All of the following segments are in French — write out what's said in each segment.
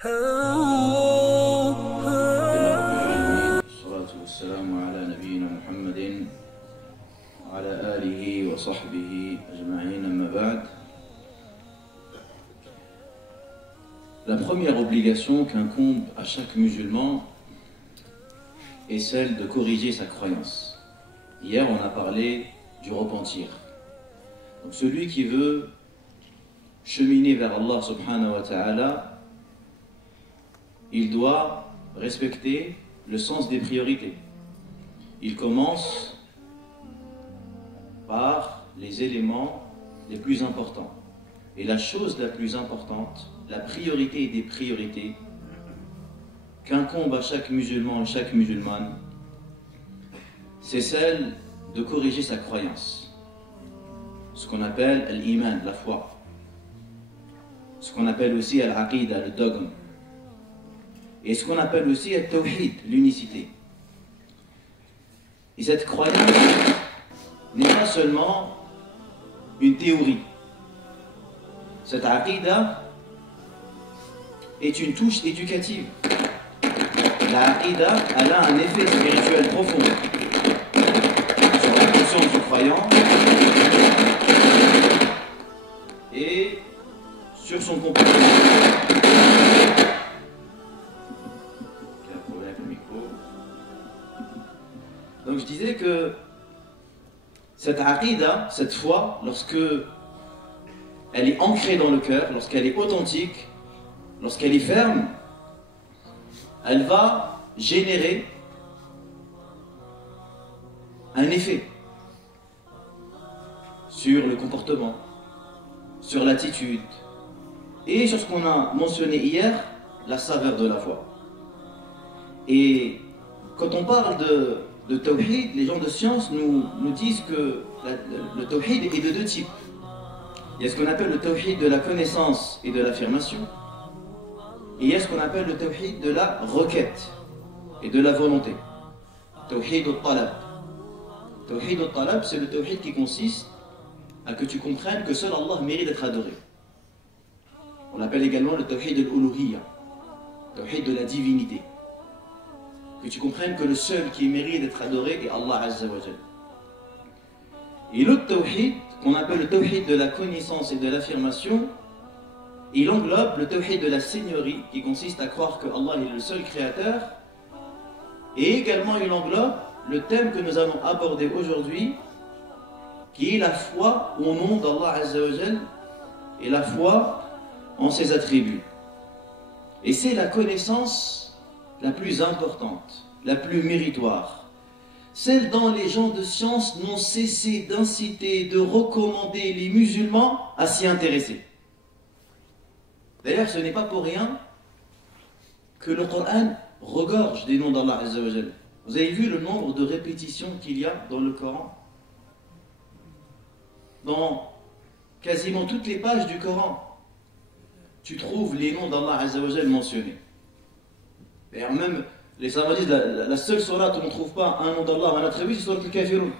والصلاة والسلام على نبينا محمد وعلى آله وصحبه أجمعين أما بعد. La première obligation qu'incombe à chaque musulman est celle de corriger sa croyance. Hier, on a parlé du repentir. Donc celui qui veut cheminer vers Allah subhanahu wa ta'ala, il doit respecter le sens des priorités. Il commence par les éléments les plus importants. Et la chose la plus importante, la priorité des priorités, qu'incombe à chaque musulman et chaque musulmane, c'est celle de corriger sa croyance. Ce qu'on appelle l'iman, la foi. Ce qu'on appelle aussi l'aqidah, le dogme. Et ce qu'on appelle aussi le tawhid, l'unicité. Et cette croyance n'est pas seulement une théorie. Cette aqidah est une touche éducative. La aqidah, elle a un effet spirituel profond sur la conscience du croyant et sur son comportement. Donc je disais que cette aqidah, cette foi, lorsque elle est ancrée dans le cœur, lorsqu'elle est authentique, lorsqu'elle est ferme, elle va générer un effet sur le comportement, sur l'attitude et sur ce qu'on a mentionné hier, la saveur de la foi. Et quand on parle de tawhid, les gens de science nous disent que le tawhid est de deux types. Il y a ce qu'on appelle le tawhid de la connaissance et de l'affirmation, et il y a ce qu'on appelle le tawhid de la requête et de la volonté. Tawhid al-talab. Tawhid al-talab, c'est le tawhid qui consiste à que tu comprennes que seul Allah mérite d'être adoré. On l'appelle également le tawhid al-uluhiyya, tawhid de la divinité. Que tu comprennes que le seul qui mérite d'être adoré est Allah Azza wa Jal. Et l'autre tawhid, qu'on appelle le tawhid de la connaissance et de l'affirmation, il englobe le tawhid de la seigneurie, qui consiste à croire que Allah est le seul créateur, et également il englobe le thème que nous allons aborder aujourd'hui, qui est la foi au nom d'Allah Azza wa Jal et la foi en ses attributs. Et c'est la connaissance la plus importante, la plus méritoire, celle dont les gens de science n'ont cessé d'inciter, de recommander les musulmans à s'y intéresser. D'ailleurs, ce n'est pas pour rien que le Coran regorge des noms d'Allah Azza wa Jal. Vous avez vu le nombre de répétitions qu'il y a dans le Coran? Dans quasiment toutes les pages du Coran, tu trouves les noms d'Allah Azza wa Jal mentionnés. D'ailleurs, même les savants disent la seule sourate où on ne trouve pas un nom d'Allah, un attribut, c'est sourate al-Kafirun,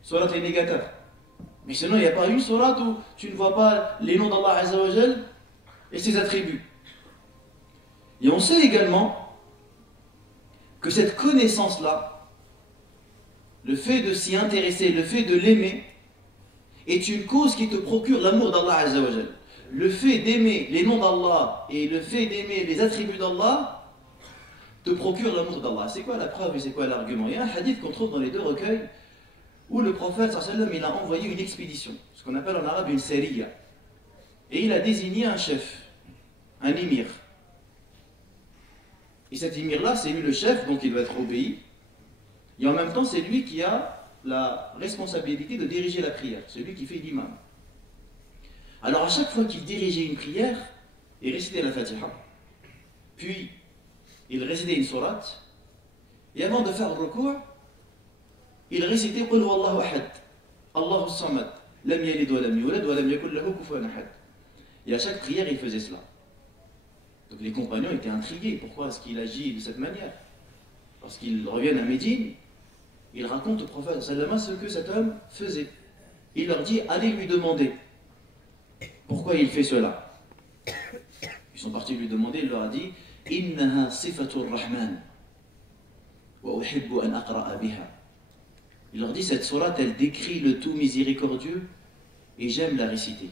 sourate les négateurs. Mais sinon, il n'y a pas une sourate où tu ne vois pas les noms d'Allah Azza wa Jal et ses attributs. Et on sait également que cette connaissance-là, le fait de s'y intéresser, le fait de l'aimer, est une cause qui te procure l'amour d'Allah Azza wa Jal. Le fait d'aimer les noms d'Allah et le fait d'aimer les attributs d'Allah te procure l'amour d'Allah. C'est quoi la preuve et c'est quoi l'argument? Il y a un hadith qu'on trouve dans les deux recueils où le prophète sallallahu alayhi wa sallam, il a envoyé une expédition, ce qu'on appelle en arabe une sariya, et il a désigné un chef, un émir. Et cet émir-là, c'est lui le chef, donc il doit être obéi, et en même temps c'est lui qui a la responsabilité de diriger la prière, c'est lui qui fait l'imam. Alors à chaque fois qu'il dirigeait une prière, il récitait la Fatiha, puis il récitait une sourate, et avant de faire le ruku', il récitait Qul huwallahu ahad, Allahu samad, lam yalid wa lam yulad wa lam yakul lahu kufuwan ahad. Et à chaque prière, il faisait cela. Donc les compagnons étaient intrigués. Pourquoi est-ce qu'il agit de cette manière? Lorsqu'ils reviennent à Médine, il raconte au prophète sallallahu ce que cet homme faisait. Il leur dit, allez lui demander pourquoi il fait cela. Ils sont partis lui demander, il leur a dit Innaha sifatur Rahman wa uhibbu an aqra'a biha. Il leur dit cette sourate, elle décrit le tout miséricordieux et j'aime la réciter.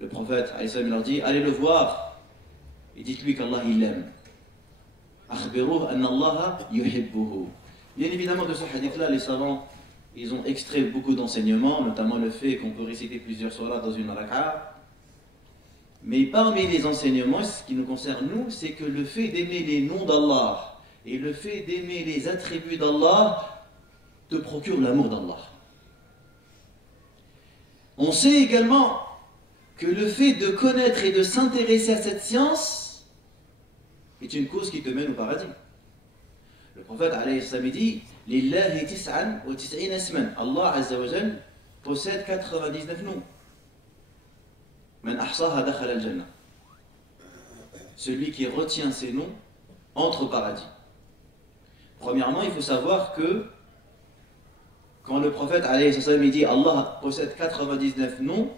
Le prophète il leur dit allez le voir et dites-lui qu'Allah il l'aime. Akhbiruhu anna Allah yuhibbuhu. Bien évidemment de ce hadith-là, les savants ils ont extrait beaucoup d'enseignements, notamment le fait qu'on peut réciter plusieurs sourates dans une raka'a. Mais parmi les enseignements, ce qui nous concerne nous, c'est que le fait d'aimer les noms d'Allah et le fait d'aimer les attributs d'Allah te procure l'amour d'Allah. On sait également que le fait de connaître et de s'intéresser à cette science est une cause qui te mène au paradis. Le prophète alayhi salam dit Lillahi tis'an wa tis'ina isman. Allah azza wa jal possède 99 noms. Man ahsaha dakhala al-jannah. Celui qui retient ces noms entre au paradis. Premièrement, il faut savoir que quand le prophète alayhi salam dit Allah possède 99 noms,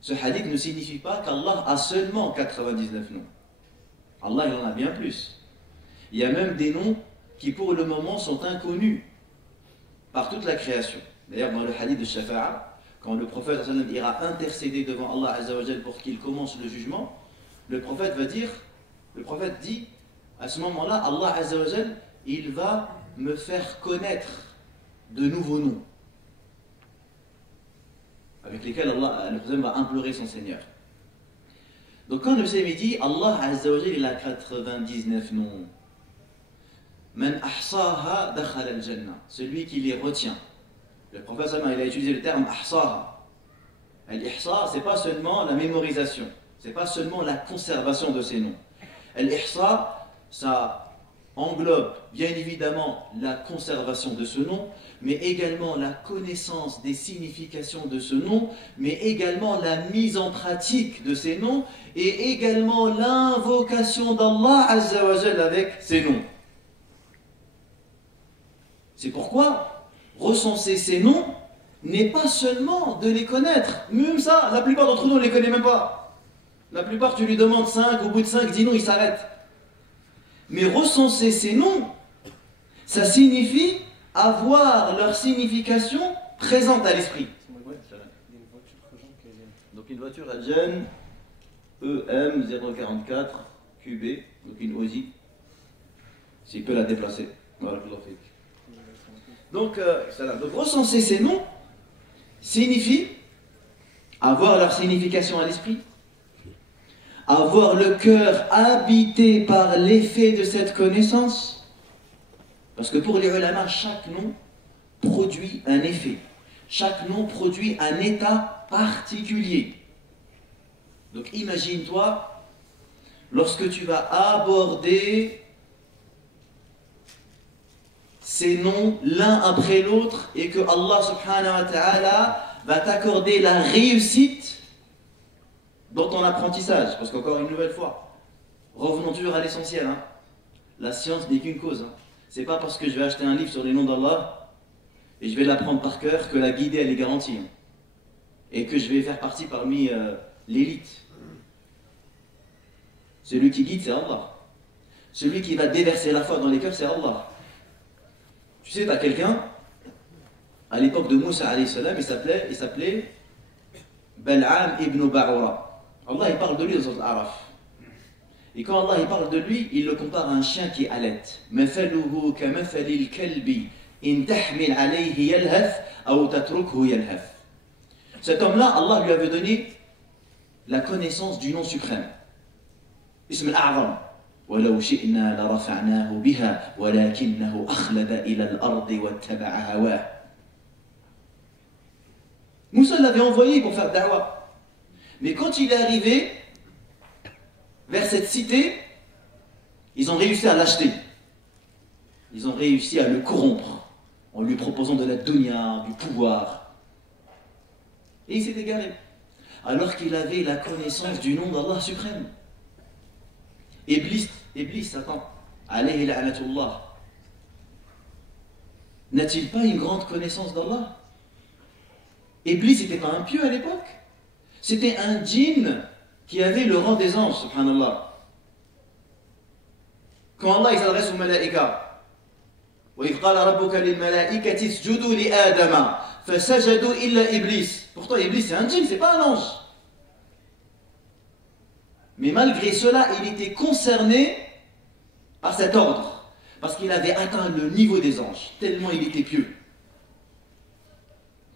ce hadith ne signifie pas qu'Allah a seulement 99 noms. Allah il en a bien plus. Il y a même des noms qui pour le moment sont inconnus par toute la création. D'ailleurs dans le hadith de Shafa'a, quand le prophète ira intercéder devant Allah Azza wa Jal pour qu'il commence le jugement, le prophète dit à ce moment-là, Allah Azza wa Jal, il va me faire connaître de nouveaux noms avec lesquels Allah va implorer son Seigneur. Donc quand le Seigneur dit Allah Azza wa Jal, il a 99 noms. Man ahsaha dakhala al-jannah, celui qui les retient. Le prophète il a utilisé le terme ahsaha. Al-ihsa, c'est pas seulement la mémorisation, c'est pas seulement la conservation de ces noms. Al-ihsa, ça englobe bien évidemment la conservation de ce nom, mais également la connaissance des significations de ce nom, mais également la mise en pratique de ces noms, et également l'invocation d'Allah Azza wa Jal avec ces noms. C'est pourquoi recenser ces noms n'est pas seulement de les connaître. Même ça, la plupart d'entre nous ne les connaît même pas. La plupart, tu lui demandes 5, au bout de 5, dis non, il s'arrête. Mais recenser ces noms, ça signifie avoir leur signification présente à l'esprit. Donc une voiture Algen EM044 QB, donc une Audi, s'il peut la déplacer. Voilà, je vous en fais. Donc recenser ces noms signifie avoir leur signification à l'esprit, avoir le cœur habité par l'effet de cette connaissance, parce que pour les ulama, chaque nom produit un effet, chaque nom produit un état particulier. Donc imagine-toi, lorsque tu vas aborder ces noms l'un après l'autre et que Allah subhanahu wa ta'ala va t'accorder la réussite dans ton apprentissage. Parce qu'encore une nouvelle fois, revenons toujours à l'essentiel. La science n'est qu'une cause. C'est pas parce que je vais acheter un livre sur les noms d'Allah et je vais l'apprendre par cœur que la guidée elle est garantie. Et que je vais faire partie parmi l'élite. Celui qui guide c'est Allah. Celui qui va déverser la foi dans les cœurs c'est Allah. Tu sais, tu as quelqu'un, à l'époque de Moussa alayhi salam, il s'appelait Bal'am ibn Ba'ura. Allah il parle de lui dans Al-Araf. Et quand Allah il parle de lui, il le compare à un chien qui allait. Mathaluhu kamathalil kalbi in tahmil alayhi yalhath aw tatrukhu yalhath. Cet homme-là, Allah lui avait donné la connaissance du nom suprême. Ism al-A'zam. ولو شئنا لرفعناه بها ولكنه أخلد إلى الأرض واتبع هواه. Moussa l'avait envoyé pour faire da'wah. Mais quand il est arrivé vers cette cité, ils ont réussi à l'acheter. Ils ont réussi à le corrompre en lui proposant de la dunya, du pouvoir. Et il s'est égaré. Alors qu'il avait la connaissance du nom d'Allah suprême. Iblis, Satan, alayhi la'anatullah, n'a-t-il pas une grande connaissance d'Allah? Iblis n'était pas un pieux à l'époque. C'était un djinn qui avaient le rang des anges, subhanallah. Quand Allah s'adresse aux malaïkas, وَإِذْ قَالَ رَبُّكَ لِلْمَلَائِكَةِ اسْجُدُوا لِآدَمَ فَسَجَدُوا إِلَّا إِبْلِيسَ. Pourtant, Iblis, c'est un djinn, c'est pas un ange. Mais malgré cela, il était concerné par cet ordre, parce qu'il avait atteint le niveau des anges, tellement il était pieux.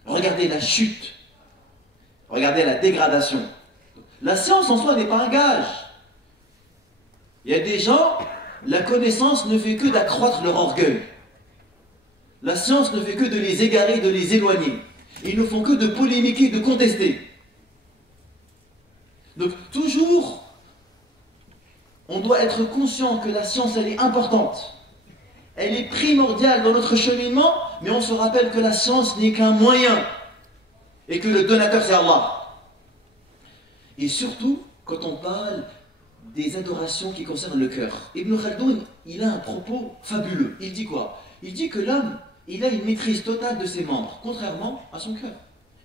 Regardez la chute, regardez la dégradation. La science en soi n'est pas un gage. Il y a des gens, la connaissance ne fait que d'accroître leur orgueil. La science ne fait que de les égarer, de les éloigner. Ils ne font que de polémiquer, de contester. Donc toujours, on doit être conscient que la science, elle est importante. Elle est primordiale dans notre cheminement, mais on se rappelle que la science n'est qu'un moyen et que le donateur, c'est Allah. Et surtout, quand on parle des adorations qui concernent le cœur. Ibn Khaldoun, il a un propos fabuleux. Il dit quoi? Il dit que l'homme, il a une maîtrise totale de ses membres, contrairement à son cœur.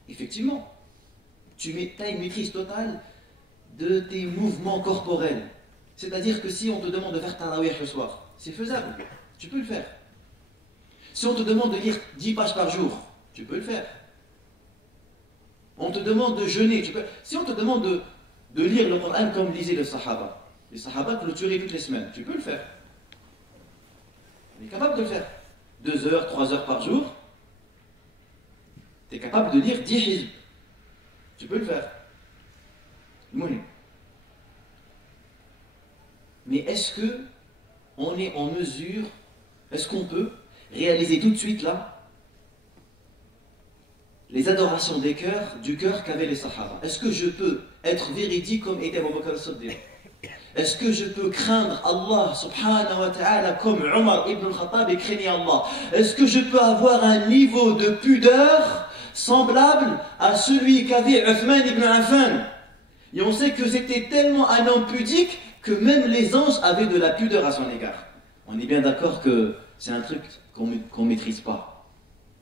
Effectivement, tu as une maîtrise totale de tes mouvements corporels. C'est-à-dire que si on te demande de faire tarawih le soir, c'est faisable, tu peux le faire. Si on te demande de lire 10 pages par jour, tu peux le faire. On te demande de jeûner, tu peux. Si on te demande de lire le Coran comme lisaient les Sahaba clôturaient toutes les semaines, tu peux le faire. On est capable de le faire. 2 heures, 3 heures par jour, tu es capable de lire 10 hizb. Tu peux le faire. Oui. Mais est-ce que on est en mesure, est-ce qu'on peut réaliser tout de suite là les adorations du cœur qu'avaient les Sahaba? Est-ce que je peux être véridique comme était Abu Bakr as-Siddiq? Est-ce que je peux craindre Allah subhanahu wa ta'ala comme Omar ibn al-Khattab craignait Allah? Est-ce que je peux avoir un niveau de pudeur semblable à celui qu'avait Uthman ibn Affan? Et on sait que c'était tellement un homme pudique que même les anges avaient de la pudeur à son égard. On est bien d'accord que c'est un truc qu'on ne maîtrise pas.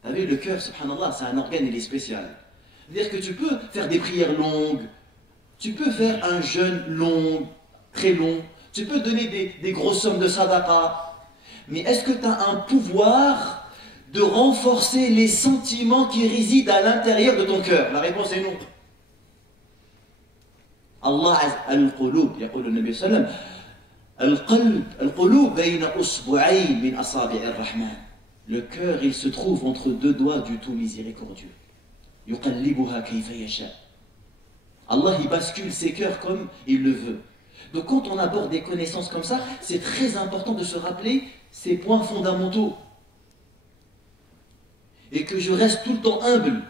Vous savez, le cœur, subhanallah, c'est un organe, il est spécial. C'est-à-dire que tu peux faire des prières longues, tu peux faire un jeûne long, très long, tu peux donner des grosses sommes de sadaqa, mais est-ce que tu as un pouvoir de renforcer les sentiments qui résident à l'intérieur de ton cœur? La réponse est non. Allah al-qulub, يقول النبي صلى الله عليه وسلم القلوب بين أصبعين من أصابع الرحمن. Le cœur, il se trouve entre 2 doigts du tout miséricordieux. يقلبها كيف يشاء. Allah, il bascule ses cœurs comme il le veut. Donc quand on aborde des connaissances comme ça, c'est très important de se rappeler ces points fondamentaux. Et que je reste tout le temps humble.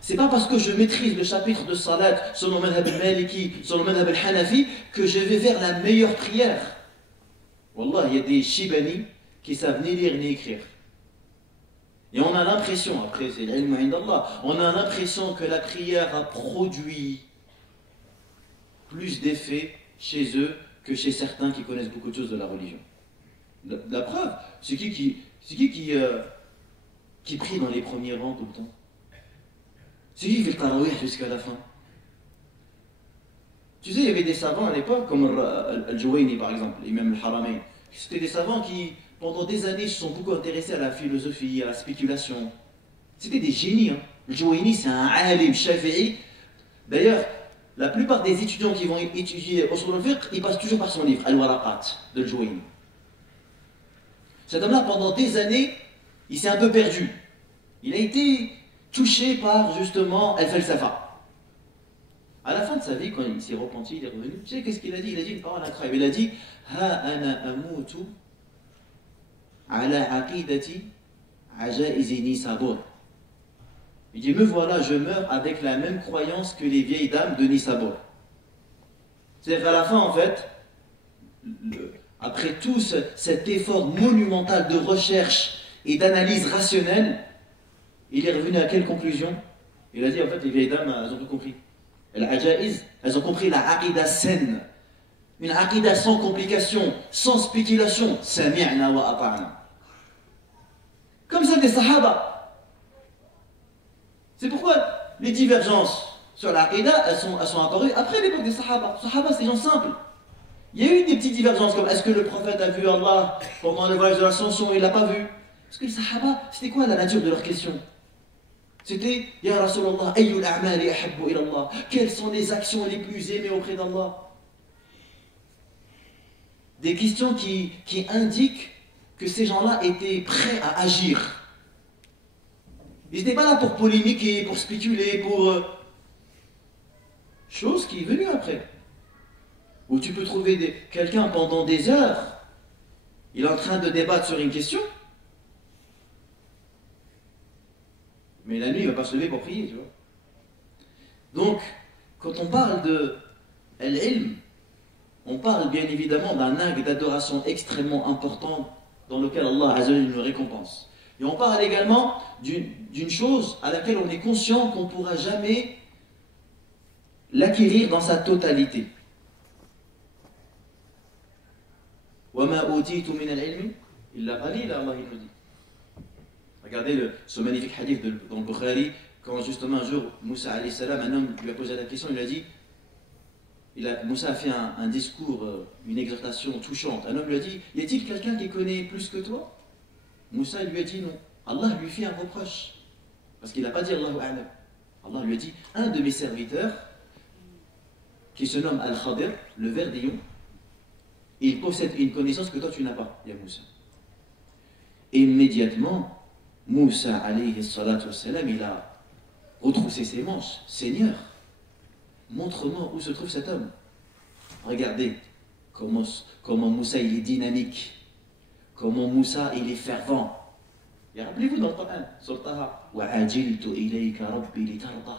C'est pas parce que je maîtrise le chapitre de Salat selon le madhab al-Maliki, selon le madhab al-Hanafi, que je vais vers la meilleure prière. Wallah, il y a des Shibani qui savent ni lire ni écrire. Et on a l'impression, après c'est l'ilm indallah, on a l'impression que la prière a produit plus d'effets chez eux que chez certains qui connaissent beaucoup de choses de la religion. La preuve, c'est qui prie dans les premiers rangs tout le temps? C'est qui fait le tarawih jusqu'à la fin? Tu sais, il y avait des savants à l'époque, comme Al-Juwayni par exemple, l'imam al-Haramain. C'était des savants qui, pendant des années, se sont beaucoup intéressés à la philosophie, à la spéculation. C'était des génies. Hein. Al-Juwayni, c'est un alim shafi'i. D'ailleurs, la plupart des étudiants qui vont étudier Usul al-Fiqh, ils passent toujours par son livre, Al-Waraqat, de Al-Juwayni. Cet homme-là, pendant des années, il s'est un peu perdu. Il a été touché par, justement, Al-Falsafa. À la fin de sa vie, quand il s'est repenti, il est revenu, tu sais qu'est-ce qu'il a dit? Il a dit une parole incroyable. Il a dit Ha ana amutu ala aqidati ajaizi Nisabur. Il dit, me voilà, je meurs avec la même croyance que les vieilles dames de Nisabur. C'est-à-dire qu'à la fin, en fait, après tout cet effort monumental de recherche et d'analyse rationnelle, il est revenu à quelle conclusion? Il a dit, en fait, les vieilles dames, elles ont tout compris. Elles ont compris la aqida saine. Une aqida sans complication, sans spéculation. Sami'na wa ata'na. Comme ça des sahaba. C'est pourquoi les divergences, sur l'Aqidah, elles sont apparues après l'époque des Sahaba. Les Sahaba, c'est des gens simples. Il y a eu des petites divergences comme est-ce que le prophète a vu Allah pendant le voyage de l'ascension et il ne l'a pas vu? Parce que les Sahaba, c'était quoi la nature de leur question? C'était Ya Rasulallah, ayyul a'mali ahabbu ila Allah. Quelles sont les actions les plus aimées auprès d'Allah? Des questions qui indiquent que ces gens-là étaient prêts à agir. Ils n'étaient pas là pour polémiquer, pour spéculer, pour... chose qui est venue après. Où tu peux trouver quelqu'un pendant des heures, il est en train de débattre sur une question, mais la nuit, il ne va pas se lever pour prier, tu vois. Donc, quand on parle de Al-Ilm, on parle bien évidemment d'un acte d'adoration extrêmement important dans lequel Allah Azza wa Jalla nous récompense. Et on parle également d'une chose à laquelle on est conscient qu'on ne pourra jamais l'acquérir dans sa totalité. وَمَا أُوتِيتُ مِنَ الْعِلْمِ إِلَّا قَلِيلًا, Allah nous dit. Regardez ce magnifique hadith dans le Bukhari, quand justement un jour, Moussa alayhi salam, un homme lui a posé la question, il a dit, Moussa a fait un discours, une exhortation touchante. Un homme lui a dit, y a-t-il quelqu'un qui connaît plus que toi? Moussa lui a dit non. Allah lui fit un reproche, parce qu'il n'a pas dit Allahu A'lam. Allah lui a dit, un de mes serviteurs, qui se nomme Al-Khadir, le verdillon, il possède une connaissance que toi tu n'as pas, ya Moussa. Et immédiatement, Moussa alayhi salatu wassalam, il a retroussé ses manches. Seigneur, montre-moi où se trouve cet homme. Regardez comment Moussa il est dynamique, comment Moussa il est fervent. Et rappelez-vous dans le Coran, sur Taha, وَعَجِلْتُ إِلَيْكَ رَبِّي لِتَرْضَى.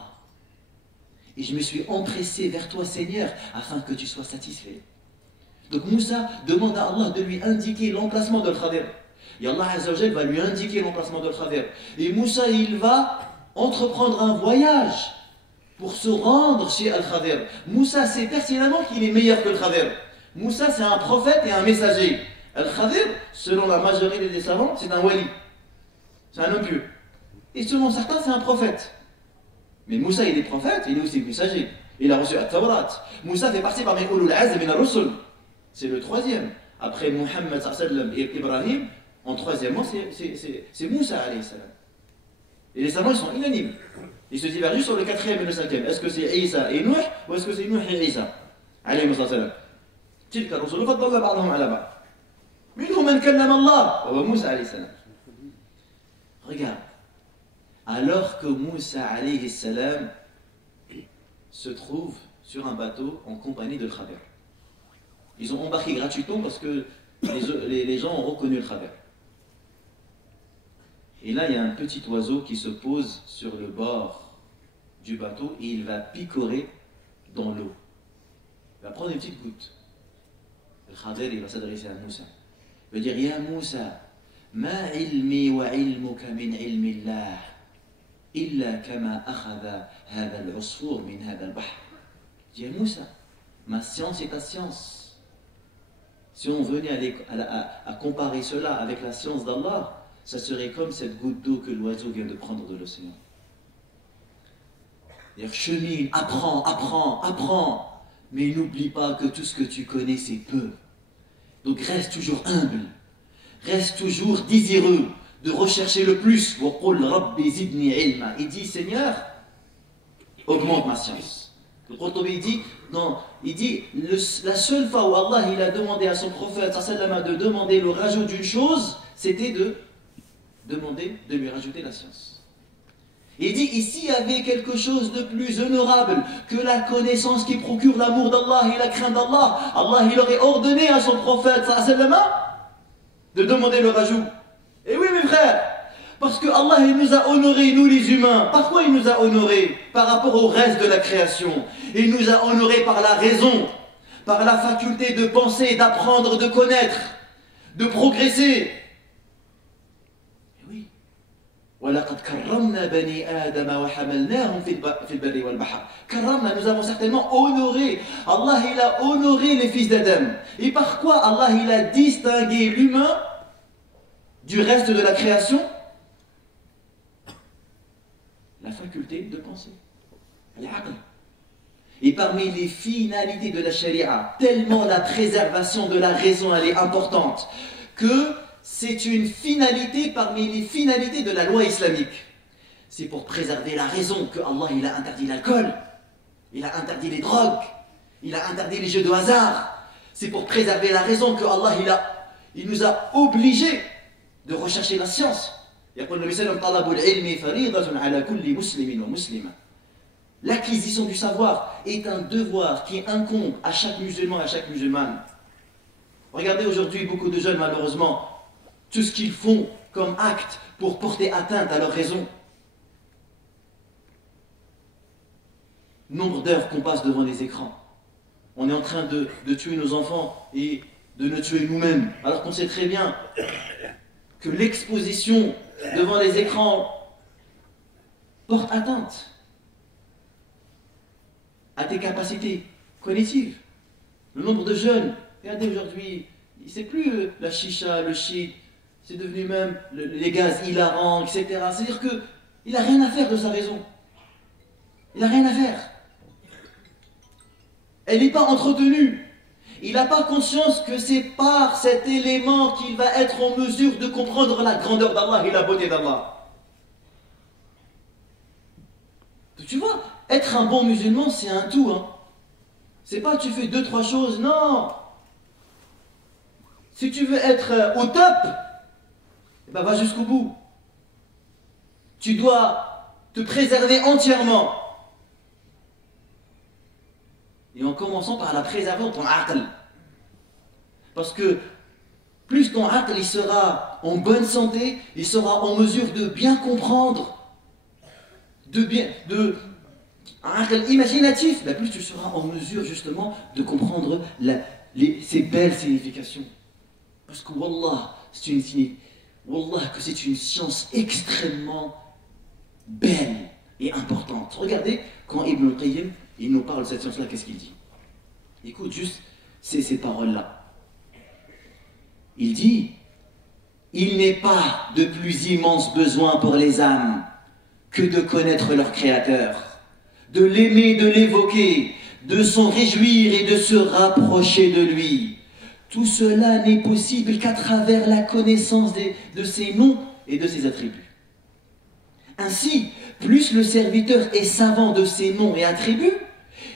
Et je me suis empressé vers toi, Seigneur, afin que tu sois satisfait. Donc Moussa demande à Allah de lui indiquer l'emplacement de Al-Khadir. Et Allah Azza wa Jalla va lui indiquer l'emplacement de Al-Khadir. Et Moussa, il va entreprendre un voyage pour se rendre chez Al-Khadir. Moussa sait pertinemment qu'il est meilleur que Al-Khadir. Moussa, c'est un prophète et un messager. Al-Khadir, selon la majorité des savants, c'est un wali. C'est un homme pieux. Et selon certains, c'est un prophète. Mais Moussa, il est prophète, il est aussi messager. Il a reçu At-Tawrat. Moussa fait partie parmi Ulul Azm min ar-Rusul. C'est le troisième. Après Muhammad sallam et Ibrahim, en troisième mois, c'est Moussa alayhi salam. Et les savants, ils sont unanimes. Ils se divergent juste sur le quatrième et le cinquième. Est-ce que c'est Isa et Nuh, ou est-ce que c'est Nuh et Isa alayhi salam. تلك الرسل فضلنا بعضهم على بعض. منهم من كلم الله وهو موسى alayhi salam. Regarde. Alors que Moussa alayhi salam se trouve sur un bateau en compagnie de Khadir. Ils ont embarqué gratuitement parce que les gens ont reconnu le Khadir. Et là, il y a un petit oiseau qui se pose sur le bord du bateau et il va picorer dans l'eau. Il va prendre une petite goutte. Le Khadir, il va s'adresser à Moussa. Il va dire, Ya Moussa, ma ilmi wa ilmuka min ilmi Allah, illa kama akhadha hadha al-usfur min hadha al-bahr. Il dit, Ya Moussa, ma science est ta science. Si on venait à comparer cela avec la science d'Allah, ça serait comme cette goutte d'eau que l'oiseau vient de prendre de l'océan. C'est-à-dire, chemine, apprends, apprends, apprends, mais n'oublie pas que tout ce que tu connais, c'est peu. Donc reste toujours humble, reste toujours désireux de rechercher le plus. Et dis, Seigneur, augmente ma science. Le Qurtubi dit, non, il dit, la seule fois où Allah il a demandé à son prophète de demander le rajout d'une chose, c'était de demander de lui rajouter la science. Il dit, ici il y avait quelque chose de plus honorable que la connaissance qui procure l'amour d'Allah et la crainte d'Allah. Allah il aurait ordonné à son prophète de demander le rajout. Et oui mes frères, parce que Allah il nous a honorés, nous les humains. Par quoi il nous a honorés? Par rapport au reste de la création. Il nous a honorés par la raison, par la faculté de penser, d'apprendre, de connaître, de progresser. وَلَقَدْ كَرَّمْنَا بَنِي آدَمَ وَحَمَلْنَاهُمْ فِي الْبَرِّ وَالْبَحْرِ. Karramna, nous avons certainement honoré. Allah, il a honoré les fils d'Adam. Et par quoi Allah, il a distingué l'humain du reste de la création? La faculté de penser. Et parmi les finalités de la charia, tellement la préservation de la raison elle est importante, que c'est une finalité parmi les finalités de la loi islamique. C'est pour préserver la raison que Allah il a interdit l'alcool, il a interdit les drogues, il a interdit les jeux de hasard. C'est pour préserver la raison que Allah il nous a obligés de rechercher la science. L'acquisition du savoir est un devoir qui incombe à chaque musulman et à chaque musulmane. Regardez aujourd'hui beaucoup de jeunes, malheureusement, tout ce qu'ils font comme acte pour porter atteinte à leur raison. Nombre d'heures qu'on passe devant les écrans. On est en train de tuer nos enfants et de nous tuer nous-mêmes, alors qu'on sait très bien que l'exposition devant les écrans porte atteinte à tes capacités cognitives. Le nombre de jeunes, regardez aujourd'hui, c'est plus la chicha, le shit, c'est devenu même les gaz hilarants, etc. C'est-à-dire qu'il n'a rien à faire de sa raison. Il n'a rien à faire. Elle n'est pas entretenue. Il n'a pas conscience que c'est par cet élément qu'il va être en mesure de comprendre la grandeur d'Allah et la beauté d'Allah. Tu vois, être un bon musulman, c'est un tout. Hein. C'est pas tu fais 2-3 choses, non. Si tu veux être au top, eh ben va jusqu'au bout. Tu dois te préserver entièrement. Et en commençant par la préserver de ton aql. Parce que plus ton aql il sera en bonne santé, il sera en mesure de bien comprendre, un aql imaginatif, ben plus tu seras en mesure justement de comprendre ces belles significations. Parce que wallah, que c'est une science extrêmement belle et importante. Regardez, quand Ibn al-Qayyim il nous parle de cette science-là, qu'est-ce qu'il dit? Écoute juste ces paroles-là. Il dit, il n'est pas de plus immense besoin pour les âmes que de connaître leur Créateur, de l'aimer, de l'évoquer, de s'en réjouir et de se rapprocher de lui. Tout cela n'est possible qu'à travers la connaissance de ses noms et de ses attributs. Ainsi, plus le serviteur est savant de ses noms et attributs,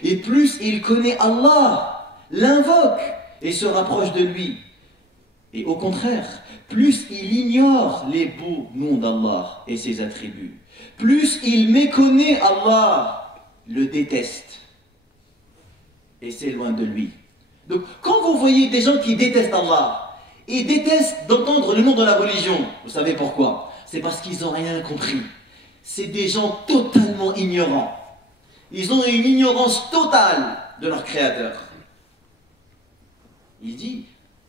et plus il connaît Allah, l'invoque et se rapproche de lui. Et au contraire, plus il ignore les beaux noms d'Allah et ses attributs, plus il méconnaît Allah, le déteste et s'éloigne de lui. Donc, quand vous voyez des gens qui détestent Allah et détestent d'entendre le nom de la religion, vous savez pourquoi? C'est parce qu'ils n'ont rien compris. C'est des gens totalement ignorants. Ils ont une ignorance totale de leur Créateur. Il dit,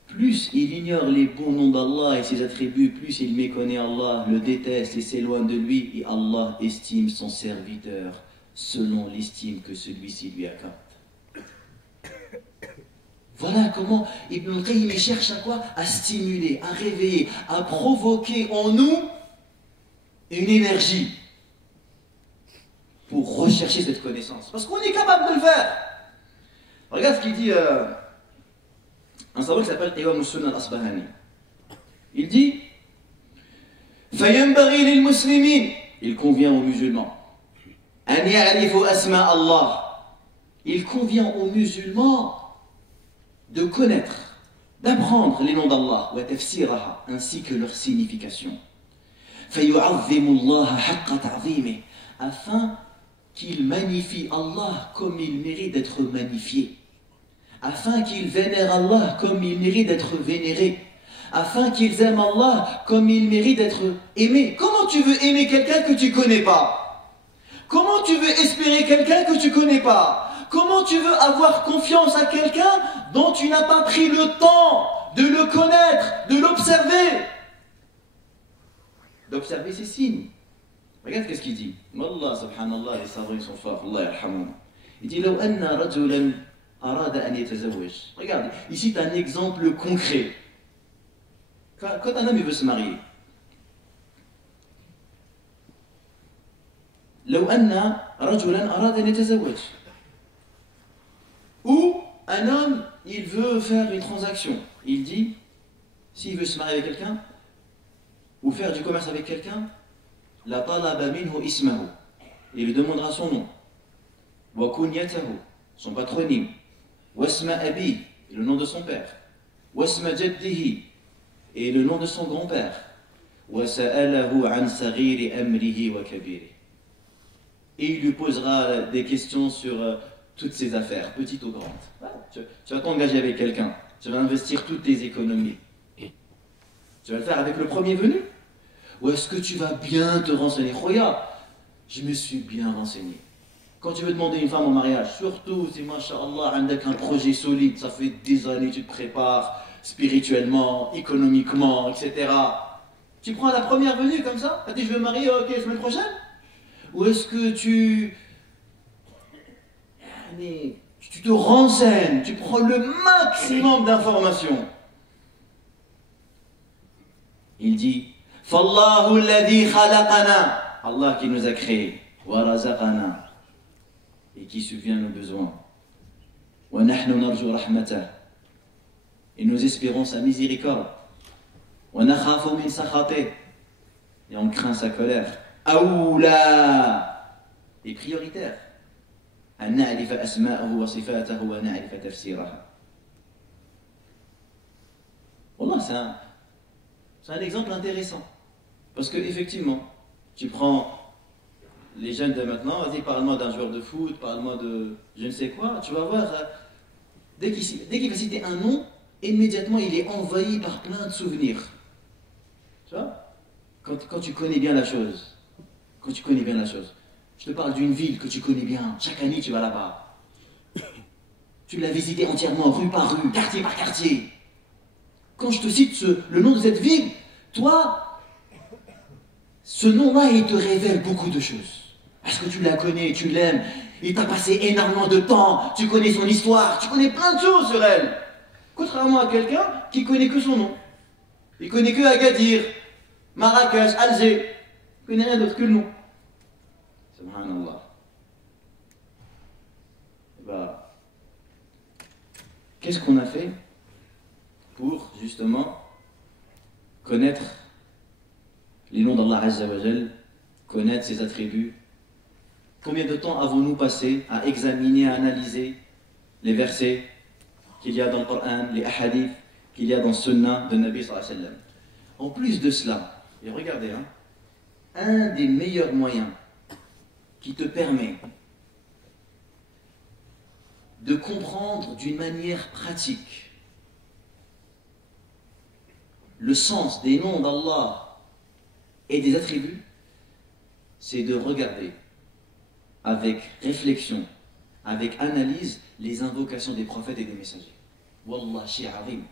plus il ignore les bons noms d'Allah et ses attributs, plus il méconnaît Allah, le déteste et s'éloigne de lui, et Allah estime son serviteur selon l'estime que celui-ci lui accorde. Voilà comment Ibn al-Qayyim cherche à quoi? À stimuler, à réveiller, à provoquer en nous une énergie pour rechercher cette connaissance. Parce qu'on est capable de le faire. Regarde ce qu'il dit un savant qui s'appelle Iwam al-Sunna al-Asbahani. Il dit فَيَنْبَغِي لِلْمُسْلِمِينَ, il convient aux musulmans, أَنْ يَعْرِفُوا أَسْمَاءَ اللَّهِ, il convient aux musulmans de connaître, d'apprendre les noms d'Allah, وَتَفْسِيرَهَا, ainsi que leur signification. فَيُعَظِّمُ اللَّهَ حَقَّ تَعْظِيمِهِ, afin qu'il magnifie Allah comme il mérite d'être magnifié, afin qu'il vénère Allah comme il mérite d'être vénéré, afin qu'ils aiment Allah comme il mérite d'être aimé. Comment tu veux aimer quelqu'un que tu ne connais pas? Comment tu veux espérer quelqu'un que tu ne connais pas? Comment tu veux avoir confiance à quelqu'un dont tu n'as pas pris le temps de le connaître, de l'observer? D'observer ses signes. Regarde qu'est-ce qu'il dit. Wallah, subhanallah, les savants sont forts. Allah yarhamou. Il dit لو أن رجلا أراد أن يتزوج. Regarde, ici tu as un exemple concret. Quand un homme veut se marier, لو أن رجلا أراد أن يتزوج. Ou un homme, il veut faire une transaction. Il dit, s'il veut se marier avec quelqu'un, ou faire du commerce avec quelqu'un, la talaba minhu ismahu. Il lui demandera son nom. Wa kunyatahu, son patronyme. Wasma abi, le nom de son père. Wasma jaddihi, et le nom de son grand-père. Wasa'alahu an saghiri amrihi wa kabiri. Et il lui posera des questions sur toutes ses affaires, petites ou grandes. Tu vas t'engager avec quelqu'un, tu vas investir toutes tes économies. Tu vas le faire avec le premier venu? Ou est-ce que tu vas bien te renseigner? Khoya, je me suis bien renseigné. Quand tu veux demander une femme en mariage, surtout si, masha'Allah, avec un projet solide, ça fait des années que tu te prépares spirituellement, économiquement, etc. Tu prends la première venue comme ça? Tu as dit je veux me marier, ok, semaine prochaine? Ou est-ce que tu te renseignes, tu prends le maximum d'informations? Il dit Fallahu alladhi khalaqana, Allah qui nous a créés, wa razaqana, et qui subvient à nos besoins. Wa nahnu narju rahmatah, et nous espérons sa miséricorde. Wa nakhafu min sakhatih, et on craint sa colère. Aoula, et prioritaire. An na'rifa asma'ahu wa sifatahu wa na'rifa tafsiraha. Wallah, c'est un exemple intéressant. Parce que effectivement, tu prends les jeunes de maintenant, vas-y, parle-moi d'un joueur de foot, parle-moi de je ne sais quoi, tu vas voir, dès qu'il va citer un nom, immédiatement il est envahi par plein de souvenirs. Tu vois? Quand tu connais bien la chose, je te parle d'une ville que tu connais bien, chaque année tu vas là-bas. Tu l'as visitée entièrement, rue par rue, quartier par quartier. Quand je te cite le nom de cette ville, toi, ce nom-là, il te révèle beaucoup de choses. Parce que tu la connais, tu l'aimes, il t'a passé énormément de temps, tu connais son histoire, tu connais plein de choses sur elle. Contrairement à quelqu'un qui connaît que son nom. Il connaît que Agadir, Marrakech, Alger. Il connaît rien d'autre que le nom. Subhanallah. Qu'est-ce qu'on a fait pour justement connaître les noms d'Allah Azza wa Jal, connaître ses attributs? Combien de temps avons-nous passé à examiner, à analyser les versets qu'il y a dans le Coran, les hadiths qu'il y a dans le Sunnah de Nabi sallallahu alayhi wa sallam? En plus de cela, et regardez, un des meilleurs moyens qui te permet de comprendre d'une manière pratique le sens des noms d'Allah et des attributs, c'est de regarder avec réflexion, avec analyse, les invocations des prophètes et des messagers. Wallah, shay azim.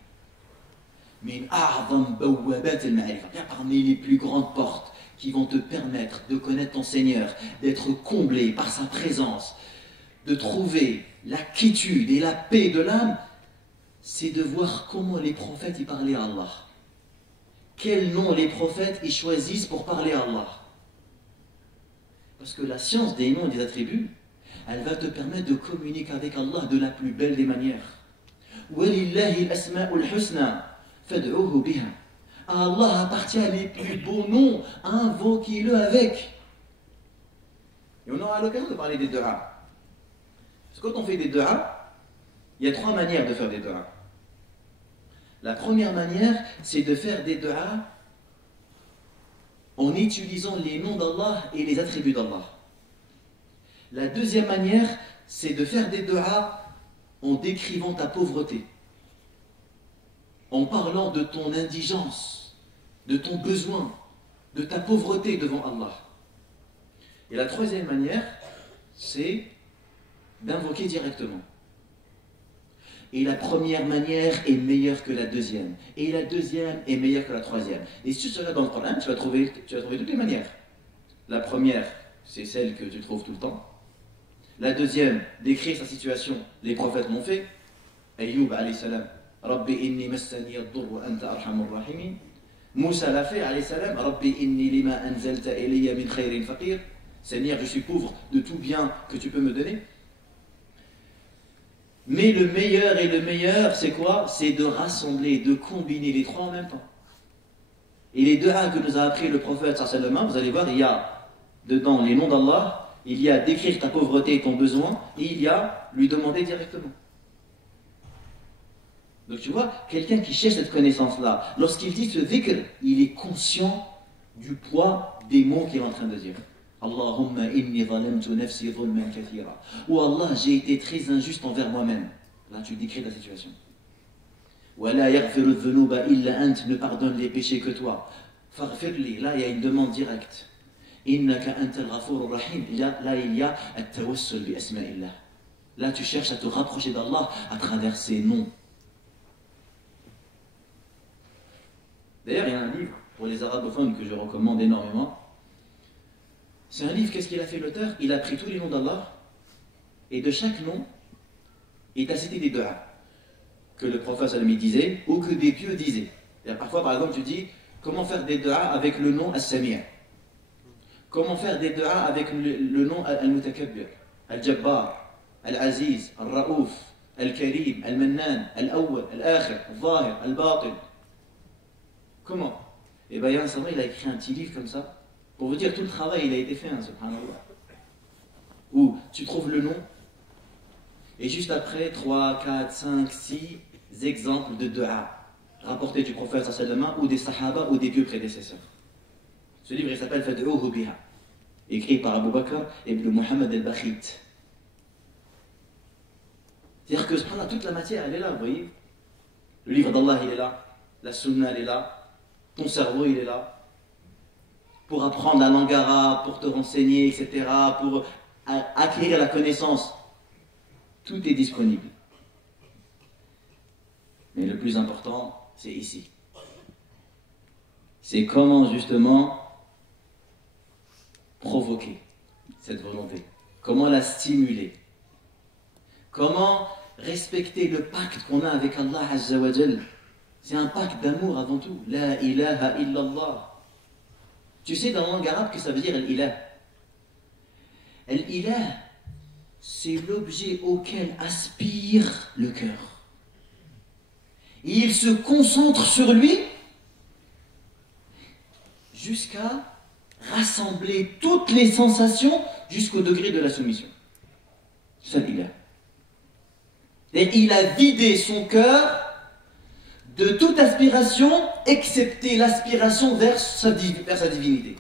Min a'zam bawwabat al-ma'rifa. Parmi les plus grandes portes qui vont te permettre de connaître ton Seigneur, d'être comblé par sa présence, de trouver la quiétude et la paix de l'âme, c'est de voir comment les prophètes y parlaient à Allah. Quels noms les prophètes y choisissent pour parler à Allah. Parce que la science des noms et des attributs, elle va te permettre de communiquer avec Allah de la plus belle des manières. وَلِلَّهِ الْأَسْمَاءُ الْحُسْنَى فَادْعُوهُ بِهَا. À Allah appartient les plus beaux noms, invoquez-le avec. Et on aura l'occasion de parler des du'a. Parce que quand on fait des du'a, il y a trois manières de faire des du'a. La première manière, c'est de faire des du'a en utilisant les noms d'Allah et les attributs d'Allah. La deuxième manière, c'est de faire des du'a en décrivant ta pauvreté, en parlant de ton indigence, de ton besoin, de ta pauvreté devant Allah. Et la troisième manière, c'est d'invoquer directement. Et la première manière est meilleure que la deuxième. Et la deuxième est meilleure que la troisième. Et si tu regardes dans le Coran, tu vas trouver toutes les manières. La première, c'est celle que tu trouves tout le temps. La deuxième, décrire sa situation. Les prophètes l'ont fait. Ayyub alayhi salam. Rabbi inni massani ad-dur wa anta arhamur rahimin. Moussa l'a fait alayhi salam. Rabbi inni lima anzalta ilayya min khayrin faqir. Seigneur, je suis pauvre de tout bien que tu peux me donner. Mais le meilleur et le meilleur, c'est quoi? C'est de rassembler, de combiner les trois en même temps. Et les deux que nous a appris le prophète sallallahu alayhi wa sallam, vous allez voir, il y a dedans les noms d'Allah, il y a décrire ta pauvreté et ton besoin, et il y a lui demander directement. Donc tu vois, quelqu'un qui cherche cette connaissance-là, lorsqu'il dit ce dhikr, il est conscient du poids des mots qu'il est en train de dire. Allahumma inni zalamtu nafsi zulman kathira. Ou Allah, j'ai été très injuste envers moi-même. Là, tu décris la situation. Wa la yaghfiru dhunuba illa ant, ne pardonne les péchés que toi. Faghfirli, là, il y a une demande directe. Innaka antal ghafurur rahim. Là, il y a at-tawassul bi asma'illah. Là, tu cherches à te rapprocher d'Allah à travers ses noms. D'ailleurs, il y a un livre pour les arabophones que je recommande énormément. C'est un livre, qu'est-ce qu'il a fait l'auteur? Il a pris tous les noms d'Allah et de chaque nom, il t'a cité des du'as que le prophète sallallahu disait ou que des pieux disaient. Et parfois, par exemple, tu dis comment faire des du'as avec le nom As-Sami'. Comment faire des du'as avec le nom Al-Mutakabbir, Al-Jabbar, Al-Aziz, Al-Ra'ouf, Al-Karim, Al-Mannan, Al-Awwal, Al-Akhir, Al-Zahir, Al-Batin. Comment? Et bien, il y a un savant, il a écrit un petit livre comme ça. Pour vous dire, tout le travail, il a été fait, hein, subhanallah. Où tu trouves le nom, et juste après, 3, 4, 5, 6 exemples de du'a rapportés du prophète sallallahu ou des sahaba ou des pieux prédécesseurs. Ce livre, il s'appelle Fad'uhu biha, écrit par Abu Bakr ibn Muhammad al-Bakhit. C'est-à-dire que subhanallah, toute la matière, elle est là, vous voyez. Le livre d'Allah, il est là. La sunna, elle est là. Ton cerveau, il est là. Pour apprendre la langue arabe, pour te renseigner, etc., pour acquérir la connaissance. Tout est disponible. Mais le plus important, c'est ici. C'est comment justement provoquer cette volonté. Comment la stimuler. Comment respecter le pacte qu'on a avec Allah Azza wa Jal. C'est un pacte d'amour avant tout. La ilaha illallah. Tu sais dans la langue arabe que ça veut dire al-ilah. Al-ilah, c'est l'objet auquel aspire le cœur. Et il se concentre sur lui jusqu'à rassembler toutes les sensations jusqu'au degré de la soumission. C'est ça l'ilah. Et il a vidé son cœur de toute aspiration, excepté l'aspiration vers sa divinité.